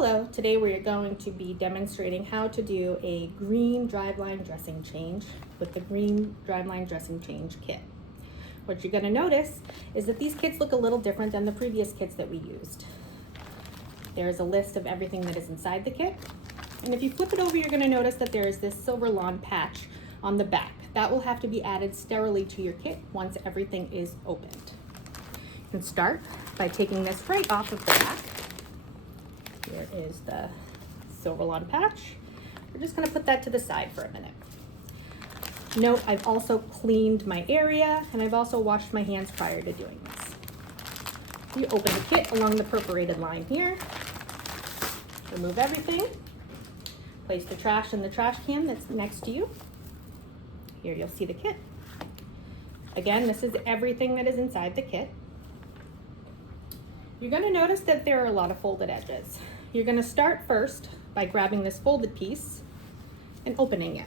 Hello, today we're going to be demonstrating how to do a green Driveline dressing change with the green Driveline dressing change kit. What you're going to notice is that these kits look a little different than the previous kits that we used. There's a list of everything that is inside the kit, and if you flip it over, you're going to notice that there is this silver lawn patch on the back. That will have to be added sterilely to your kit once everything is opened. You can start by taking this right off of the back. Here is the silver lawn patch. We're just going to put that to the side for a minute. Note, I've also cleaned my area and I've also washed my hands prior to doing this. You open the kit along the perforated line here. Remove everything. Place the trash in the trash can that's next to you. Here you'll see the kit. Again, this is everything that is inside the kit. You're going to notice that there are a lot of folded edges. You're going to start first by grabbing this folded piece and opening it.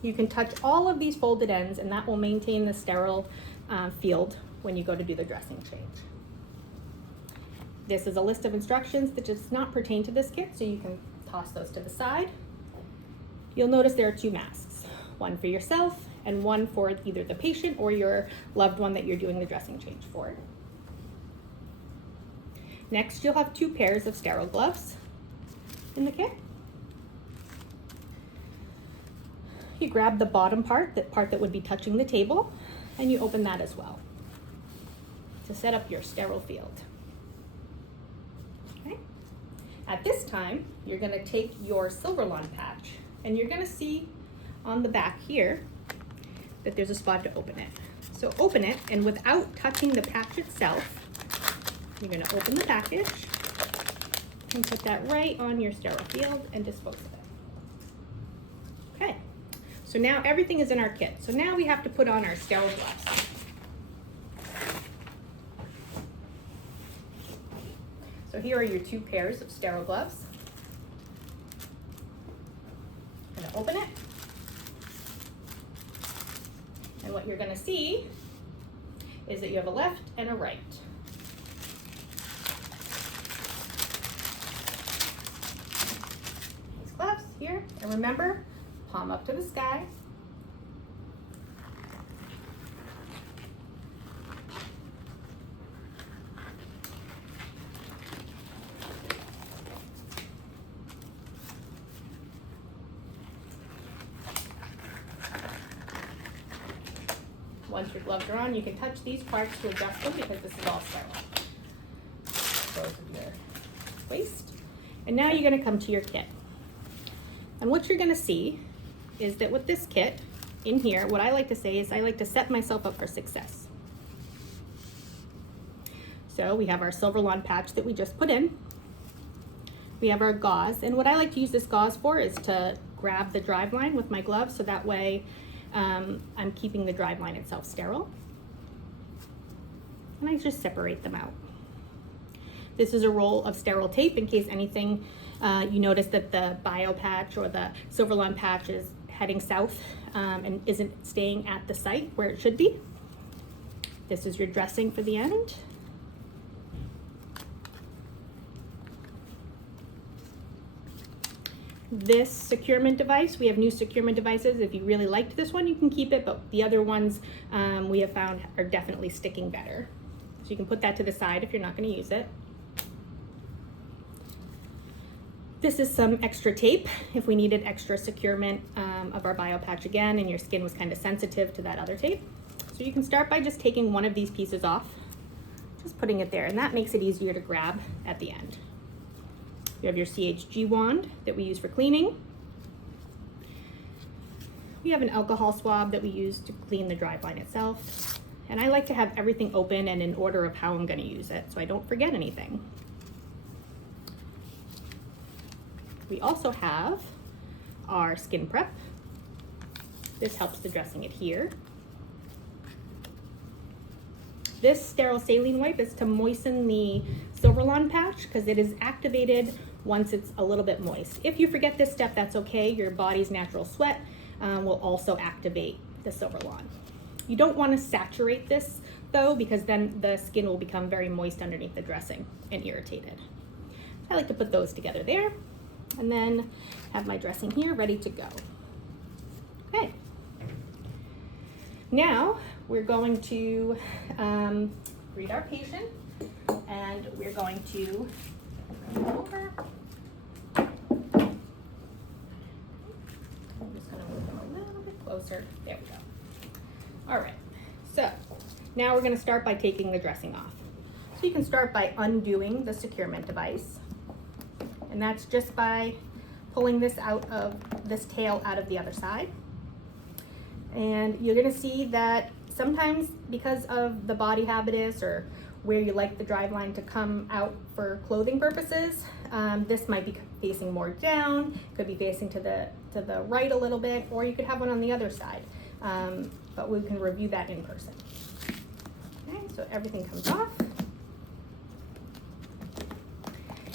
You can touch all of these folded ends and that will maintain the sterile field when you go to do the dressing change. This is a list of instructions that does not pertain to this kit, so you can toss those to the side. You'll notice there are two masks, one for yourself and one for either the patient or your loved one that you're doing the dressing change for. Next, you'll have two pairs of sterile gloves in the kit. You grab the bottom part, that part that would be touching the table, and you open that as well to set up your sterile field. Okay. At this time, you're going to take your silver lawn patch, and you're going to see on the back here that there's a spot to open it. So open it, and without touching the patch itself, you're going to open the package and put that right on your sterile field and dispose of it. Okay, so now everything is in our kit. So now we have to put on our sterile gloves. So here are your two pairs of sterile gloves. I'm going to open it. And what you're going to see is that you have a left and a right. Here, and remember, palm up to the sky. Once your gloves are on, you can touch these parts to adjust them because this is all sterile. Dispose of your waste. And now you're going to come to your kit. And what you're going to see is that with this kit in here, what I like to say is I like to set myself up for success. So we have our silver lawn patch that we just put in. We have our gauze, and what I like to use this gauze for is to grab the Driveline with my gloves, so that way I'm keeping the Driveline itself sterile. And I just separate them out. This is a roll of sterile tape in case anything you notice that the bio patch or the silver lawn patch is heading south and isn't staying at the site where it should be. This is your dressing for the end. This securement device, we have new securement devices. If you really liked this one, you can keep it, but the other ones we have found are definitely sticking better. So you can put that to the side if you're not going to use it. This is some extra tape if we needed extra securement of our bio patch again and your skin was kind of sensitive to that other tape. So you can start by just taking one of these pieces off, just putting it there, and that makes it easier to grab at the end. You have your CHG wand that we use for cleaning. We have an alcohol swab that we use to clean the Driveline itself. And I like to have everything open and in order of how I'm going to use it so I don't forget anything. We also have our skin prep. This helps the dressing adhere. This sterile saline wipe is to moisten the silver lawn patch because it is activated once it's a little bit moist. If you forget this step, that's okay. Your body's natural sweat will also activate the silver lawn. You don't want to saturate this though, because then the skin will become very moist underneath the dressing and irritated. I like to put those together there, and then have my dressing here ready to go. Okay. Now we're going to read our patient, and we're going to bring it over. I'm just going to move them a little bit closer. There we go. All right, so now we're going to start by taking the dressing off. So you can start by undoing the securement device, and that's just by pulling this tail out of the other side. And you're going to see that sometimes, because of the body habitus or where you like the driveline to come out for clothing purposes, this might be facing more down, could be facing to the right a little bit, or you could have one on the other side. But we can review that in person. Okay, so everything comes off.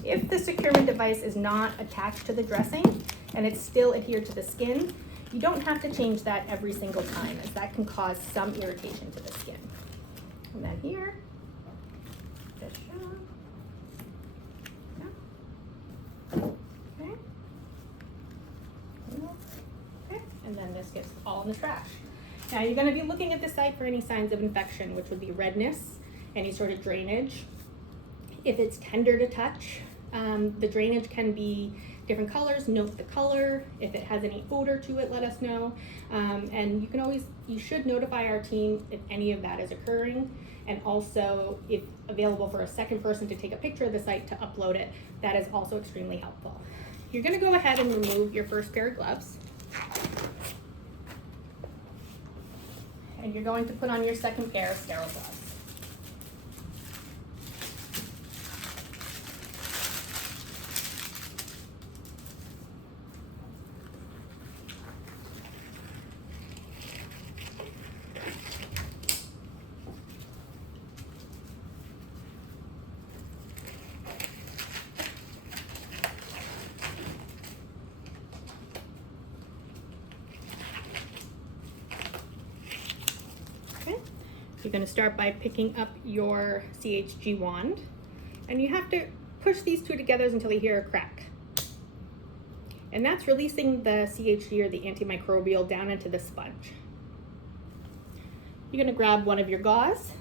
If the securement device is not attached to the dressing and it's still adhered to the skin, you don't have to change that every single time, as that can cause some irritation to the skin. And then here, just show. Yeah. Okay. Okay. And then this gets all in the trash. Now you're going to be looking at the site for any signs of infection, which would be redness, any sort of drainage. If it's tender to touch, the drainage can be different colors. Note the color. If it has any odor to it, let us know. And you should notify our team if any of that is occurring. And also, if available for a second person to take a picture of the site to upload it, that is also extremely helpful. You're going to go ahead and remove your first pair of gloves. And you're going to put on your second pair of sterile gloves. You're going to start by picking up your CHG wand, and you have to push these two together until you hear a crack. And that's releasing the CHG, or the antimicrobial, down into the sponge. You're going to grab one of your gauze.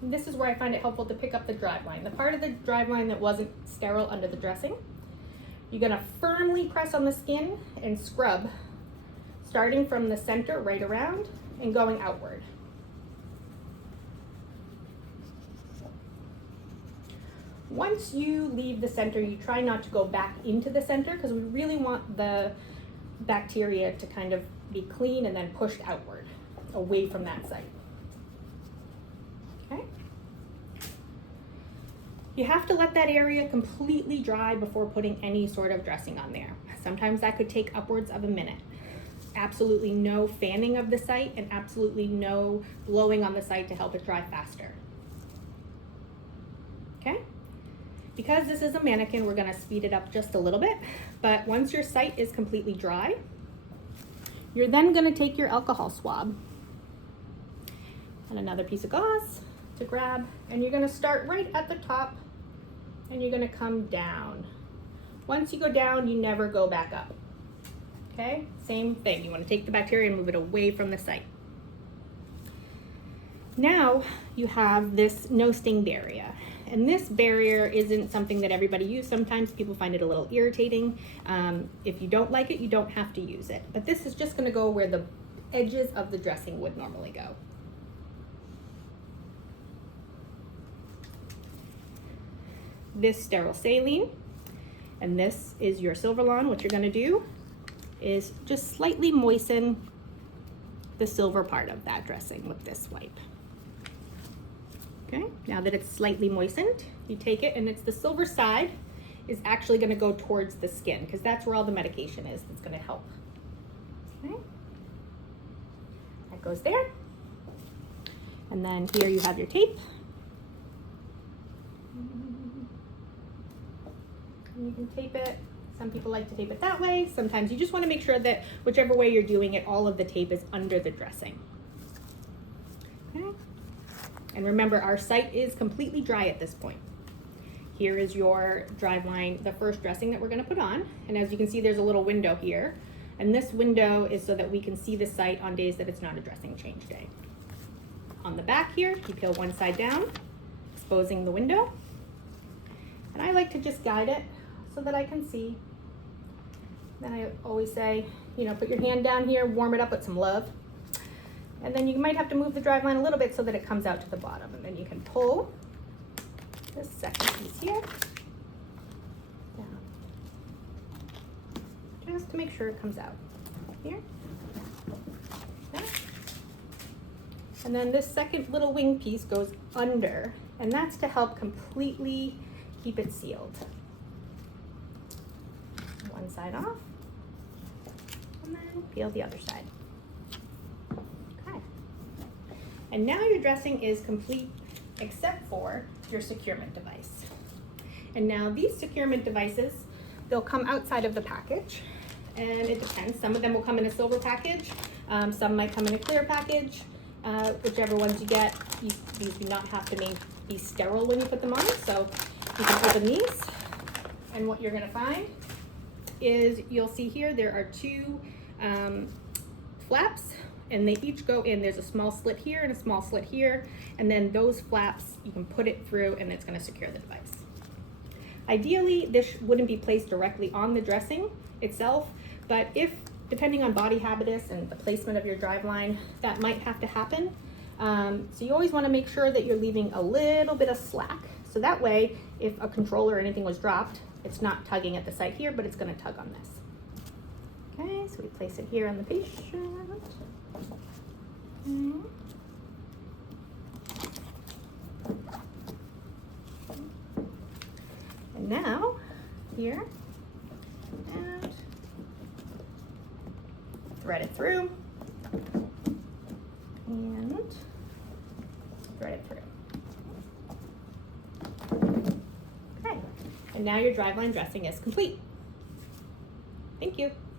And this is where I find it helpful to pick up the driveline, the part of the driveline that wasn't sterile under the dressing. You're going to firmly press on the skin and scrub, starting from the center right around and going outward. Once you leave the center, you try not to go back into the center, because we really want the bacteria to kind of be clean and then pushed outward, away from that site. Okay? You have to let that area completely dry before putting any sort of dressing on there. Sometimes that could take upwards of a minute. Absolutely no fanning of the site, and absolutely no blowing on the site to help it dry faster. Okay? Because this is a mannequin, we're going to speed it up just a little bit, but once your site is completely dry, you're then going to take your alcohol swab and another piece of gauze to grab, and you're going to start right at the top, and you're going to come down. Once you go down, you never go back up. Okay, same thing. You want to take the bacteria and move it away from the site. Now you have this no sting barrier. And this barrier isn't something that everybody uses. Sometimes people find it a little irritating. If you don't like it, you don't have to use it. But this is just going to go where the edges of the dressing would normally go. This sterile saline, and this is your Silverlawn. What you're going to do is just slightly moisten the silver part of that dressing with this wipe. Okay, now that it's slightly moistened, you take it, and it's the silver side is actually going to go towards the skin, because that's where all the medication is that's going to help. Okay, that goes there. And then here you have your tape. And you can tape it. Some people like to tape it that way. Sometimes you just want to make sure that whichever way you're doing it, all of the tape is under the dressing. Okay. And remember, our site is completely dry at this point. here is your Driveline, the first dressing that we're gonna put on. And as you can see, there's a little window here. And this window is so that we can see the site on days that it's not a dressing change day. On the back here, you peel one side down, exposing the window. And I like to just guide it so that I can see. Then I always say, you know, put your hand down here, warm it up with some love. And then you might have to move the Driveline a little bit so that it comes out to the bottom. And then you can pull this second piece here down, just to make sure it comes out here. Okay. And then this second little wing piece goes under, and that's to help completely keep it sealed. One side off, and then peel the other side. Okay. And now your dressing is complete except for your securement device. And now these securement devices, they'll come outside of the package, and it depends. Some of them will come in a silver package, some might come in a clear package. Whichever ones you get, these do not have to be sterile when you put them on, so you can open these, and what you're gonna find is you'll see here there are two flaps, and they each go in. There's a small slit here and a small slit here, and then those flaps, you can put it through and it's gonna secure the device. Ideally, this wouldn't be placed directly on the dressing itself, but if, depending on body habitus and the placement of your Driveline, that might have to happen. So you always wanna make sure that you're leaving a little bit of slack. So that way, if a controller or anything was dropped, it's not tugging at the side here, but it's gonna tug on this. Okay, so we place it here on the patient. And now, here, and thread it through, and thread it through. Okay, and now your Driveline dressing is complete. Thank you.